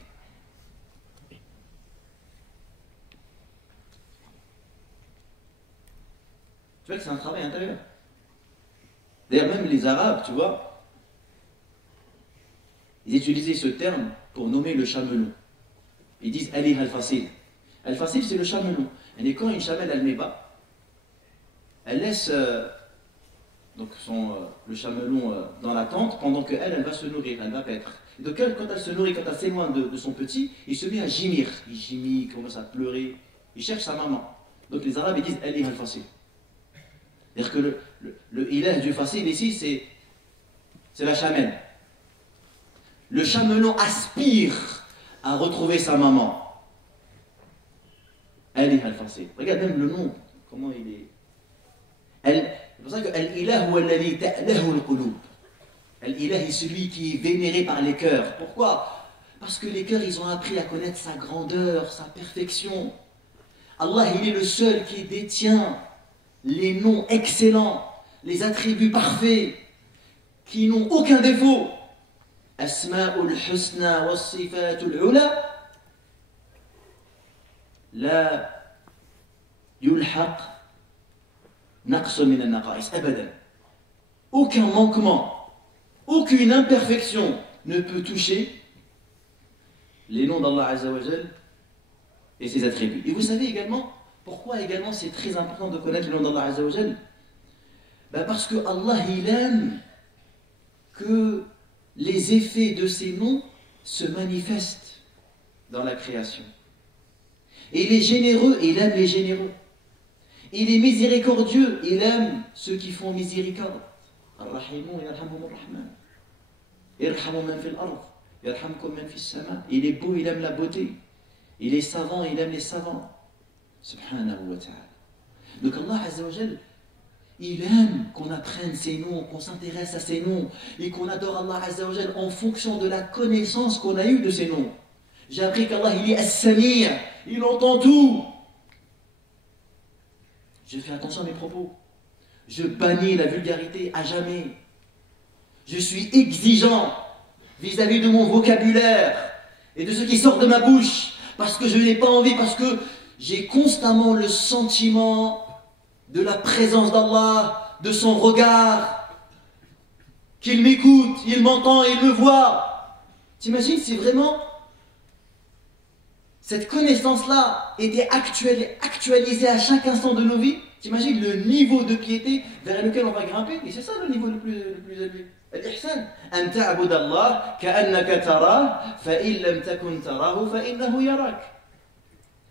Tu vois que c'est un travail intérieur. D'ailleurs, même les Arabes, tu vois, ils utilisaient ce terme pour nommer le chamelon. Ils disent Ali al-Fasil. Al-Fasil, c'est le chamelon. Et quand une chamelle, elle met bas, elle laisse donc le chamelon dans la tente pendant qu'elle, elle va se nourrir, elle va paître. Et donc quand elle se nourrit, quand elle s'éloigne de son petit, il se met à gémir. Il gémit, il commence à pleurer. Il cherche sa maman. Donc les Arabes, ils disent Ali al-Fasil. C'est-à-dire que le ilah du fasil ici, c'est la chamelle. Le chamelon aspire à retrouver sa maman. Ali al-Fasil. Regarde même le nom, comment il est. C'est pour ça que Al-Ilah huwa alladhi ta'lahu al-qulub. Al-Ilah est celui qui est vénéré par les cœurs. Pourquoi? Parce que les cœurs, ils ont appris à connaître sa grandeur, sa perfection. Allah, il est le seul qui détient les noms excellents, les attributs parfaits, qui n'ont aucun défaut. Asma'ul husna wa sifatul ula la yulhaq naqs min al-naqais abadan. Aucun manquement, aucune imperfection ne peut toucher les noms d'Allah Azza wa Jal et ses attributs. Et vous savez également pourquoi également c'est très important de connaître le nom d'Allah Azza wa Jal? Parce que Allah il aime que les effets de ces noms se manifestent dans la création. Et il est généreux, il aime les généreux. Il est miséricordieux, il aime ceux qui font miséricorde. Ar-Rahimun yarhamhum ar-Rahman. Irhamu man fil ard, yarhamkum man fis sama. Il est beau, il aime la beauté. Il est savant, il aime les savants. Subhanahu wa ta'ala. Donc Allah Azza wa Jal, il aime qu'on apprenne ses noms, qu'on s'intéresse à ses noms et qu'on adore Allah Azza wa Jal en fonction de la connaissance qu'on a eue de ses noms. J'ai appris qu'Allah, il est As-Sami', il entend tout. Je fais attention à mes propos. Je bannis la vulgarité à jamais. Je suis exigeant vis-à-vis de mon vocabulaire et de ce qui sort de ma bouche, parce que je n'ai pas envie, parce que j'ai constamment le sentiment de la présence d'Allah, de son regard, qu'il m'écoute, il m'entend, il me voit. T'imagines si vraiment cette connaissance-là était actualisée à chaque instant de nos vies? T'imagines le niveau de piété vers lequel on va grimper? Et c'est ça le niveau le plus élevé. Al-ihsan, an ta'bud Allah ka'annaka tarah, fa in lam takun tarahu fa innahu yarak.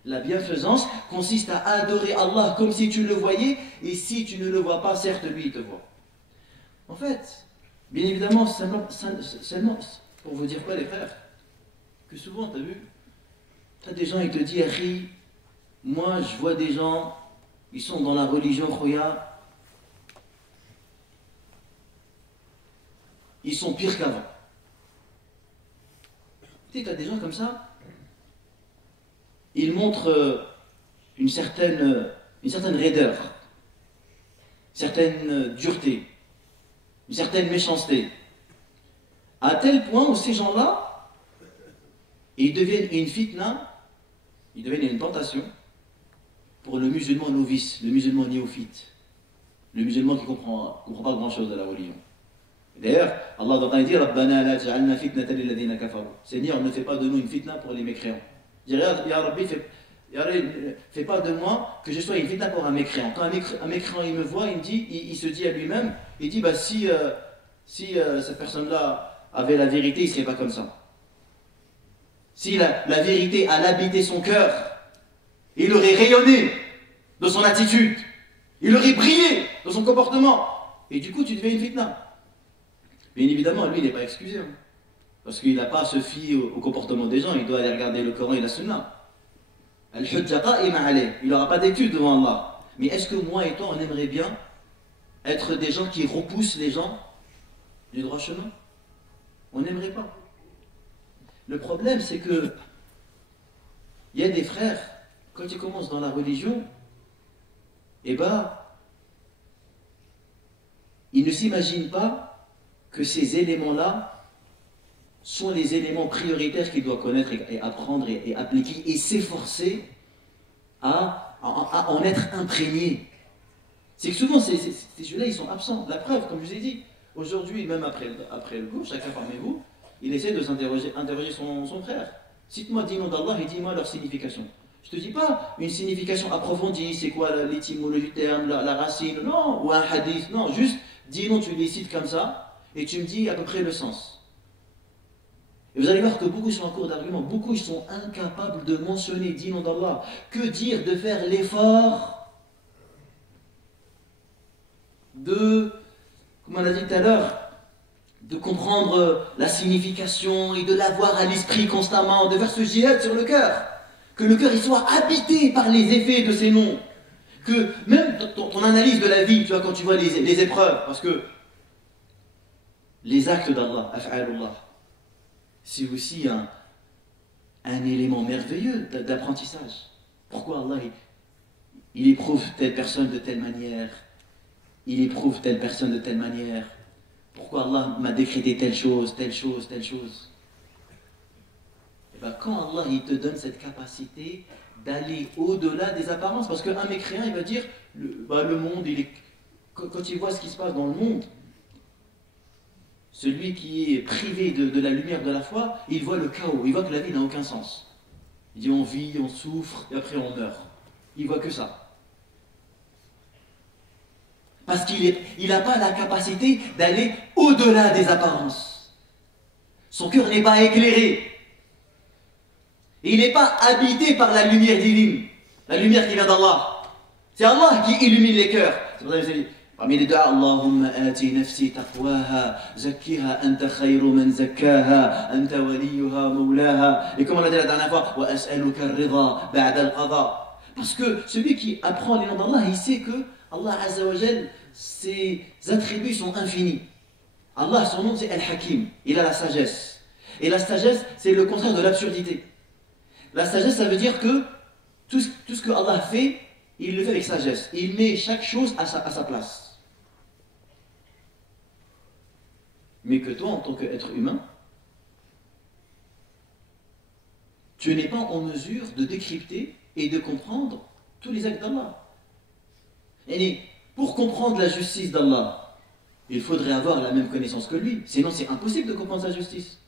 La bienfaisance consiste à adorer Allah comme si tu le voyais, et si tu ne le vois pas, certes lui il te voit. En fait, bien évidemment, seulement pour vous dire quoi les frères, que souvent t'as vu, t'as des gens ils te disent Ri, moi je vois des gens, ils sont dans la religion Khoya, ils sont pires qu'avant. Tu sais, t'as des gens comme ça, ils montrent une certaine raideur, une certaine dureté, une certaine méchanceté, à tel point où ces gens-là, ils deviennent une fitna, ils deviennent une tentation pour le musulman novice, le musulman néophyte, le musulman qui ne comprend pas grand-chose de la religion. D'ailleurs, Allah dans le dit, Seigneur, ne fais pas de nous une fitna pour les mécréants. Ya Rabbi, fais pas de moi que je sois une fitna pour un mécréant. Quand un mécréant il me voit, il se dit à lui-même, il dit bah, si cette personne-là avait la vérité, il ne serait pas comme ça. Si la vérité a habité son cœur, il aurait rayonné de son attitude, il aurait brillé dans son comportement, et du coup tu deviens une fitna. Bien évidemment, lui il n'est pas excusé, hein, parce qu'il n'a pas à se fier au comportement des gens, il doit aller regarder le Coran et la Sunna. Il n'aura pas d'étude devant Allah. Mais est-ce que moi et toi on aimerait bien être des gens qui repoussent les gens du droit chemin? On n'aimerait pas. Le problème c'est que il y a des frères, quand ils commencent dans la religion, eh ben, ils ne s'imaginent pas que ces éléments-là sont les éléments prioritaires qu'ils doivent connaître et apprendre et appliquer et s'efforcer à en être imprégnés. C'est que souvent, ces sujets-là, ils sont absents. La preuve, comme je vous ai dit, aujourd'hui, même après le cours, chacun parmi vous, il essaie de interroger son frère. Cite-moi 10 noms d'Allah et dis-moi leur signification. Je ne te dis pas une signification approfondie, c'est quoi l'étymologie du terme, la racine, non, ou un hadith, non, juste 10 noms, tu les cites comme ça, et tu me dis à peu près le sens. Et vous allez voir que beaucoup sont en cours d'argument, beaucoup sont incapables de mentionner 10 noms d'Allah. Que dire de faire l'effort de, comme on a dit tout à l'heure, de comprendre la signification et de l'avoir à l'esprit constamment, de faire ce djihad sur le cœur. Que le cœur il soit habité par les effets de ces noms. Que même ton analyse de la vie, tu vois, quand tu vois les épreuves, parce que les actes d'Allah, af'alullah, c'est aussi un élément merveilleux d'apprentissage. Pourquoi Allah il éprouve telle personne de telle manière, il éprouve telle personne de telle manière, pourquoi Allah m'a décrété telle chose, telle chose, telle chose. Et bien quand Allah il te donne cette capacité d'aller au-delà des apparences, parce qu'un mécréant il va dire le monde, quand il voit ce qui se passe dans le monde, celui qui est privé de la lumière de la foi, il voit le chaos, il voit que la vie n'a aucun sens. Il dit on vit, on souffre et après on meurt. Il voit que ça. Parce qu'il n'a pas la capacité d'aller au-delà des apparences. Son cœur n'est pas éclairé. Et il n'est pas habité par la lumière divine, la lumière qui vient d'Allah. C'est Allah qui illumine les cœurs. C'est pour ça que je dis, parmi les doigts, Allahumma ati nafsi taqwaha, zakkiha anta khayru man zakkaha, anta waliyuha mawlaha. Et comme on l'a dit la dernière fois, wa as'aluka ar-ridha ba'da al-qada. Parce que celui qui apprend les noms d'Allah, il sait que Allah Azza wa Jal ses attributs sont infinis. Allah, son nom c'est Al-Hakim, il a la sagesse. Et la sagesse, c'est le contraire de l'absurdité. La sagesse, ça veut dire que tout ce que Allah fait, il le fait avec sagesse. Il met chaque chose à sa place. Mais que toi, en tant qu'être humain, tu n'es pas en mesure de décrypter et de comprendre tous les actes d'Allah. Et pour comprendre la justice d'Allah, il faudrait avoir la même connaissance que lui. Sinon, c'est impossible de comprendre sa justice.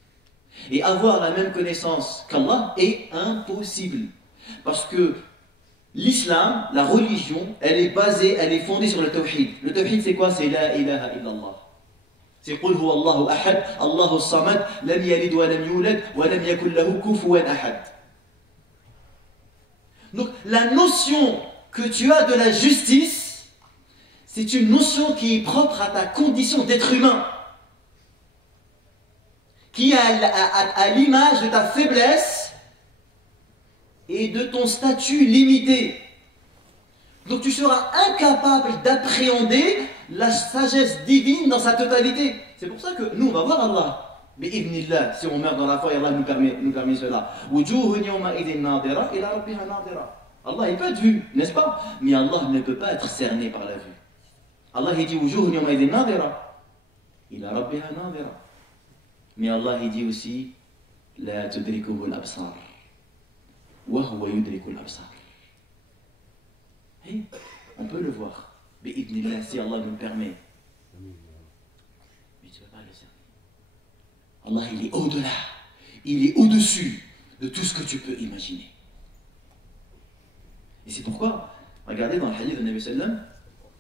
Et avoir la même connaissance qu'Allah est impossible. Parce que l'islam, la religion, elle est fondée sur le tawhid. Le tawhid, c'est quoi? C'est la ilaha illallah. C'est Qul huwa Allahu ahad, Allahu samad, lam yalid wa lam yulad, wa lam yakul lahu kufuwan ahad. Donc, la notion que tu as de la justice, c'est une notion qui est propre à ta condition d'être humain, qui est à l'image de ta faiblesse et de ton statut limité. Donc tu seras incapable d'appréhender la sagesse divine dans sa totalité. C'est pour ça que nous, on va voir Allah. Bi'idhnillah, si on meurt dans la foi, Allah nous permet cela. Allah, il peut être vu, n'est-ce pas? Mais Allah ne peut pas être cerné par la vue. Allah, il dit ila rabbiha nadira. Mais Allah, il dit aussi la tudrikuhu al-absar wa huwa yudriku al-absar. Et on peut le voir. Bi'idhnillah, si Allah nous permet. Mais tu ne peux pas le cerner. Allah, il est au-delà, il est au-dessus de tout ce que tu peux imaginer. Et c'est pourquoi, regardez dans le hadith de Nabi sallam,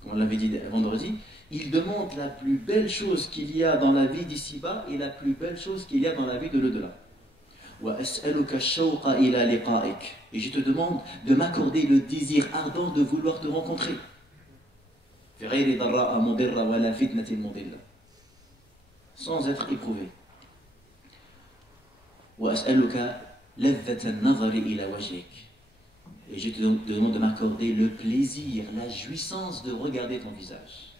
comme on l'avait dit vendredi, il demande la plus belle chose qu'il y a dans la vie d'ici-bas et la plus belle chose qu'il y a dans la vie de l'au-delà. Et je te demande de m'accorder le désir ardent de vouloir te rencontrer. Sans être éprouvé. Et je te demande de m'accorder le plaisir, la jouissance de regarder ton visage.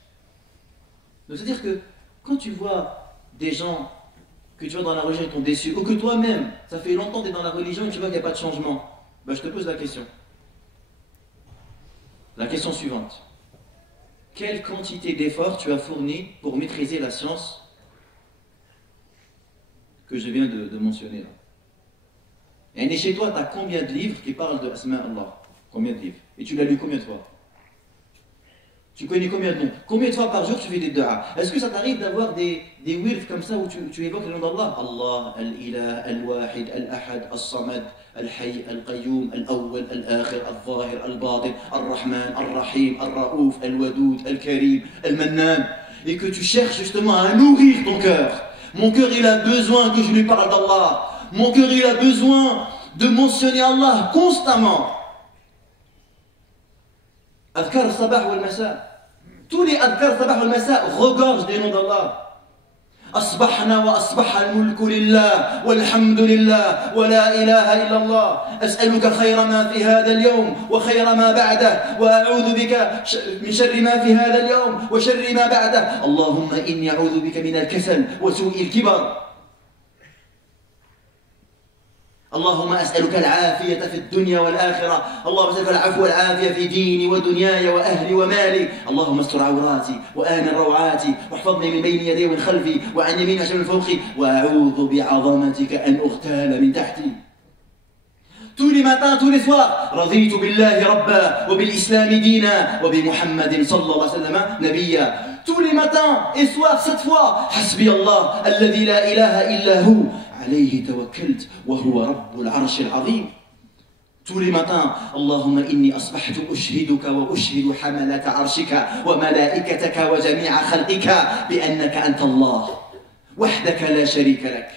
Donc c'est-à-dire que quand tu vois des gens que tu vois dans la religion qui sont déçus, ou que toi-même, ça fait longtemps que tu es dans la religion et tu vois qu'il n'y a pas de changement, ben je te pose la question. La question suivante. Quelle quantité d'efforts tu as fourni pour maîtriser la science que je viens de mentionner là? Et chez toi, tu as combien de livres qui parlent de Asma Allah? Combien de livres? Et tu l'as lu combien de fois? Tu connais combien de noms? Combien de fois par jour tu fais des du'a? Est-ce que ça t'arrive d'avoir des wirds comme ça où tu évoques le nom d'Allah? Allah, Al-Ilah, Al-Wahid, Al-Ahad, Al-Samad, Al-Hayy, Al-Qayyum, Al-Awwal, Al-Akhir, Al-Zahir, Al-Batin, Al-Rahman, Al-Rahim, Al-Raouf, Al-Wadoud, Al-Karim, Al-Mannan. Et que tu cherches justement à nourrir ton cœur. Mon cœur, il a besoin que je lui parle d'Allah. Mon cœur, il a besoin de mentionner Allah constamment. Adhkar al-sabah wal-masa. Tous les adhkar al-sabah wal-masa regorgent des noms d'Allah. أصبحنا وأصبح الملك لله والحمد لله ولا إله إلا الله أسألك خير ما في هذا اليوم وخير ما بعده وأعوذ بك من شر ما في هذا اليوم وشر ما بعده اللهم إني أعوذ بك من الكسل وسوء الكبر اللهم أسألك العافية في الدنيا والآخرة اللهم أسألك العفو والعافية في ديني ودنياي وأهلي ومالي اللهم استر عوراتي وآمن روعاتي واحفظني من بين يدي ومن خلفي وعن يمين وعن من فوقي وأعوذ بعظمتك أن أغتال من تحتي. Tous les matins, tous les soirs, رضيت بالله ربا وبالإسلام دينا وبمحمد صلى الله عليه وسلم نبيا. Tous les matins et soirs, 7 fois, حسبي الله الذي لا إله إلا هو عليه توكلت وهو رب العرش العظيم. Tous les matins, اللهم إني أصبحت أشهدك وأشهد حملة عرشك وملائكتك وجميع خلقك بأنك أنت الله وحدك لا شريك لك.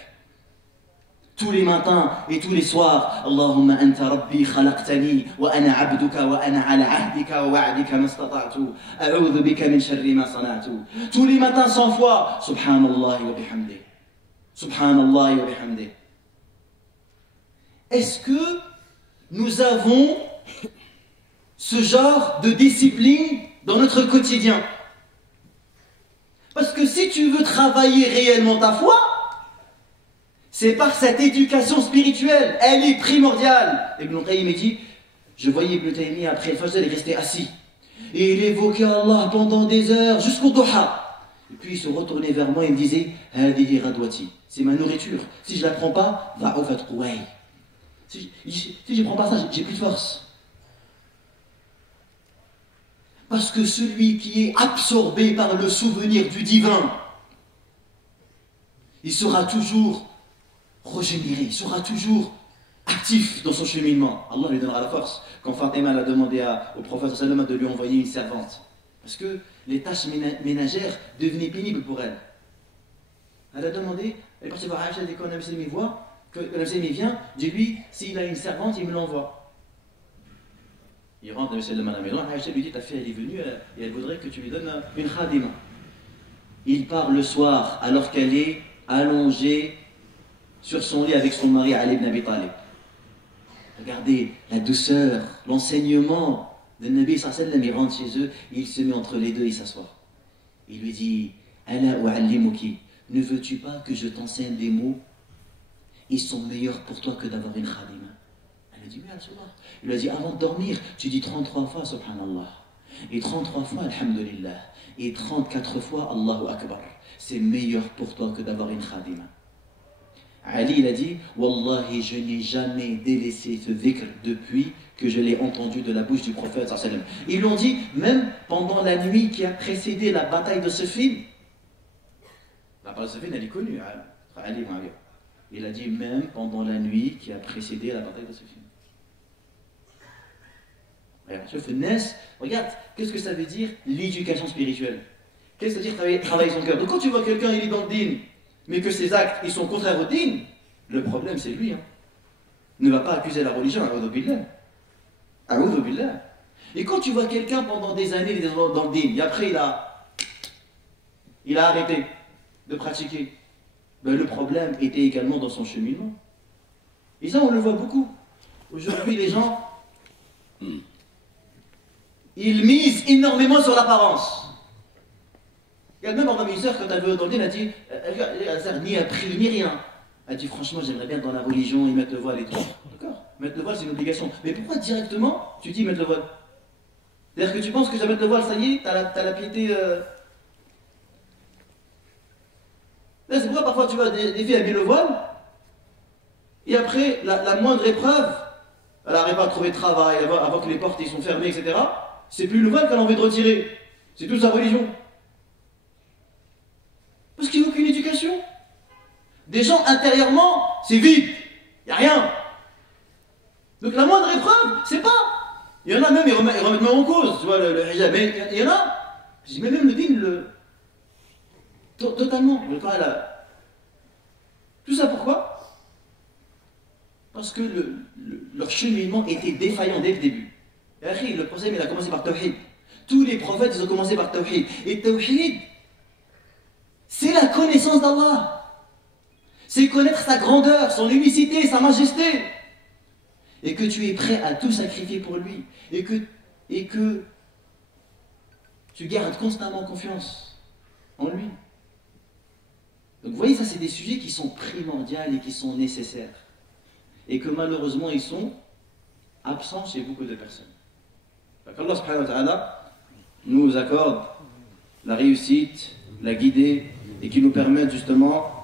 Tous les matins et tous les soirs, اللهم أنت ربي خلقتني وأنا عبدك وأنا على عهدك ووعدك ما استطعت أعوذ بك من شر ما صنعت. Tous les matins 100 fois, سبحان الله وبحمده. Subhanallah wa bihamdih. Est-ce que nous avons ce genre de discipline dans notre quotidien? Parce que si tu veux travailler réellement ta foi, c'est par cette éducation spirituelle. Elle est primordiale. Ibn Qayyim dit, je voyais Ibn Taymiyyah après le Fajr, il restait assis. Et il évoquait Allah pendant des heures, jusqu'au Duha. Et puis il se retournait vers moi et me disait, Hadihi radwati, c'est ma nourriture. Si je ne la prends pas, va au fatrouay. Si je ne prends pas ça, j'ai plus de force. Parce que celui qui est absorbé par le souvenir du divin, il sera toujours régénéré, il sera toujours actif dans son cheminement. Allah lui donnera la force. Quand Fatima a demandé au prophète sallam de lui envoyer une servante, parce que les tâches ménagères devenaient pénibles pour elle. Elle a demandé, elle est partie voir Aïcha, dès qu'on a mis voix, que Nabi vient, dis-lui, s'il a une servante, il me l'envoie. Il rentre Nabi sallam à la maison, Aïcha lui dit, ta fille elle est venue et elle voudrait que tu lui donnes une khadima. Il part le soir alors qu'elle est allongée sur son lit avec son mari Ali ibn Abi Talib. Regardez la douceur, l'enseignement de Nabi sallallahu alayhi wa sallam. Il rentre chez eux, il se met entre les deux, il s'assoit. Il lui dit, Ala u'allimuki, ne veux-tu pas que je t'enseigne des mots? Ils sont meilleurs pour toi que d'avoir une khadima. Elle a dit, oui, Al-Soullah. Il lui a dit, avant de dormir, tu dis 33 fois Subhanallah. Et 33 fois Alhamdulillah. Et 34 fois Allahu Akbar. C'est meilleur pour toi que d'avoir une khadima. Ali, il a dit, Wallahi, je n'ai jamais délaissé ce dhikr depuis que je l'ai entendu de la bouche du prophète. Ils l'ont dit, même pendant la nuit qui a précédé la bataille de Siffin. La bataille de Siffin, elle est connue. Ali, il a dit, même pendant la nuit qui a précédé la bataille de Siffin. Regarde, qu'est-ce que ça veut dire l'éducation spirituelle? Qu'est-ce que ça veut dire travailler son cœur? Donc quand tu vois quelqu'un, il est dans le din, mais que ses actes ils sont contraires au din, le problème c'est lui. Ne va pas accuser la religion, a'udhu billah. Et quand tu vois quelqu'un pendant des années il est dans le din, et après il a arrêté de pratiquer, ben, le problème était également dans son cheminement. Et ça on le voit beaucoup. Aujourd'hui les gens, ils misent énormément sur l'apparence. Il y a même en une sœur, quand elle veut dans le din, elle a dit, elle ni appris ni rien. Elle dit, franchement, j'aimerais bien dans la religion, ils mettent le voile et tout. D'accord, mettre le voile, c'est une obligation. Mais pourquoi directement tu dis mettre le voile? C'est-à-dire que tu penses que je vais mettre le voile, ça y est, t'as la piété. Là, c'est pourquoi parfois tu vois des filles habillent le voile, et après, la moindre épreuve, elle n'arrive pas à trouver de travail, avant que les portes ils sont fermées, etc. C'est plus le voile qu'elle a envie de retirer. C'est toute sa religion. Parce qu'il n'y a aucune éducation. Des gens intérieurement, c'est vide. Il n'y a rien. Donc la moindre épreuve, c'est pas. Il y en a même, ils remettent même en cause, tu vois, le hijab. Mais il y en a, je dis, mais même le din, totalement. Tout ça pourquoi? Parce que leur cheminement était défaillant dès le début. Et le prophète, il a commencé par Tawhid. Tous les prophètes, ils ont commencé par Tawhid. Et Tawhid, c'est la connaissance d'Allah. C'est connaître sa grandeur, son unicité, sa majesté. Et que tu es prêt à tout sacrifier pour lui. Et que tu gardes constamment confiance en lui. Donc vous voyez, ça c'est des sujets qui sont primordiaux et qui sont nécessaires. Et que malheureusement ils sont absents chez beaucoup de personnes. Qu'Allah subhanahu wa ta'ala nous accorde la réussite, la guidée et qui nous permette justement